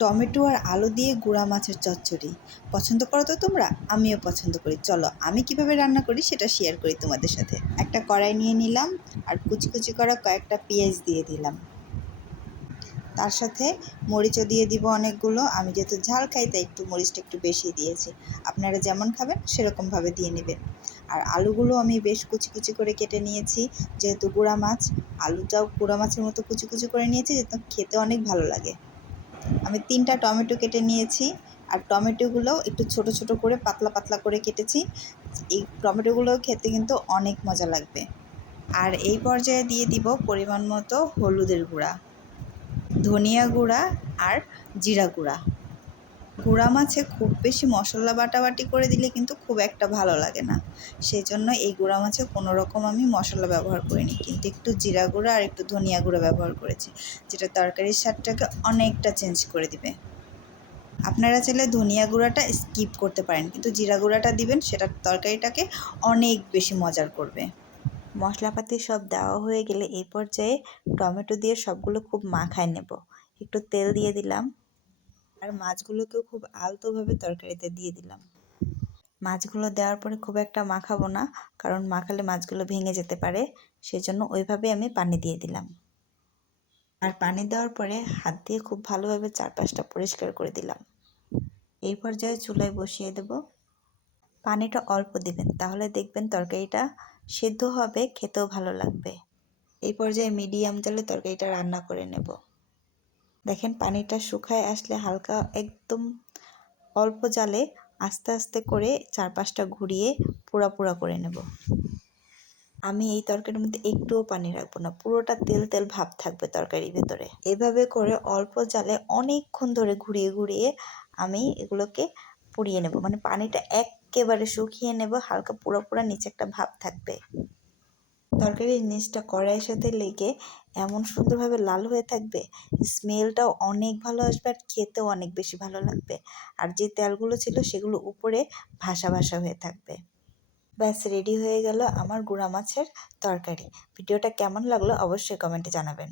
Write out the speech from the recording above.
Tomato আর আলু দিয়ে গুঁড়া মাছের চচ্চড়ি পছন্দ করো তো তোমরা? আমিও পছন্দ করি। চলো আমি কিভাবে রান্না করি সেটা শেয়ার করি তোমাদের সাথে। একটা কড়াই নিয়ে নিলাম আর কুচি কুচি করা কয়েকটা পেঁয়াজ দিয়ে দিলাম। তার সাথে মরিচও দিয়ে দিব অনেকগুলো। আমি যেহেতু ঝাল খাই তাই একটু মরিচটা একটু বেশি দিয়েছি। আপনারা যেমন খাবেন সেরকমভাবে দিয়ে নেবেন। আর আলুগুলো আমি বেশ কুচি কুচি করে কেটে নিয়েছি, যেহেতু গুঁড়া মাছ। আলুটাও গুঁড়া মাছের মতো কুচি কুচি করে নিয়েছি, যেহেতু খেতে অনেক ভালো লাগে। আমি 3টা টমেটো কেটে নিয়েছি আর টমেটোগুলো একটু ছোট ছোট করে পাতলা পাতলা করে কেটেছি। এই টমেটোগুলো খেতে কিন্তু অনেক মজা লাগবে। আর এই পর্যায়ে দিয়ে দিব পরিমাণ মতো হলুদের গুঁড়া, ধনিয়া গুঁড়া আর জিরা গুঁড়া। গুঁড়া মাছে খুব বেশি মশলা বাটাবাটি করে দিলে কিন্তু খুব একটা ভালো লাগে না, সেই জন্য এই গুঁড়া মাছে কোনো রকম আমি মশলা ব্যবহার করিনি, কিন্তু একটু জিরা গুঁড়া আর একটু ধনিয়া গুঁড়া ব্যবহার করেছি, যেটা তরকারির স্বাদটাকে অনেকটা চেঞ্জ করে দিবে। আপনারা চাইলে ধনিয়া গুঁড়াটা স্কিপ করতে পারেন, কিন্তু জিরা গুঁড়াটা দিবেন, সেটা তরকারিটাকে অনেক বেশি মজার করবে। মশলাপাতি সব দেওয়া হয়ে গেলে এই পর্যায়ে টমেটো দিয়ে সবগুলো খুব মাখায় নেব। একটু তেল দিয়ে দিলাম আর মাছগুলোকেও খুব আলতোভাবে তরকারিতে দিয়ে দিলাম। মাছগুলো দেওয়ার পরে খুব একটা মাখাবো না, কারণ মাখালে মাছগুলো ভেঙে যেতে পারে, সেজন্য ওইভাবে আমি পানি দিয়ে দিলাম। আর পানি দেওয়ার পরে হাত দিয়ে খুব ভালোভাবে চারপাশটা পরিষ্কার করে দিলাম। এই পর্যায়ে চুলায় বসিয়ে দেব। পানিটা অল্প দিবেন, তাহলে দেখবেন তরকারিটা সেদ্ধ হবে, খেতেও ভালো লাগবে। এই পর্যায়ে মিডিয়াম জালে তরকারিটা রান্না করে নেব। দেখেন পানিটা শুকায় আসলে হালকা একদম অল্প জালে আস্তে আস্তে করে চারপাশটা ঘুরিয়ে পোড়া পোড়া করে নেব। আমি এই তরকারির মধ্যে একটুও পানি রাখবো না, পুরোটা তেল তেল ভাব থাকবে তরকারির ভেতরে। এভাবে করে অল্প জালে অনেকক্ষণ ধরে ঘুরিয়ে ঘুরিয়ে আমি এগুলোকে পুড়িয়ে নেব, মানে পানিটা একেবারে শুকিয়ে নেব, হালকা পোড়া পোড়া নিচে একটা ভাব থাকবে। তরকারির নিচটা কড়াইয়ের সাথে লেগে এমন সুন্দরভাবে লাল হয়ে থাকবে, স্মেলটাও অনেক ভালো আসবে আর খেতেও অনেক বেশি ভালো লাগবে। আর যে তেলগুলো ছিল সেগুলো উপরে ভাসা ভাসা হয়ে থাকবে। ব্যাস রেডি হয়ে গেল আমার গুঁড়া মাছের তরকারি। ভিডিওটা কেমন লাগলো অবশ্যই কমেন্টে জানাবেন।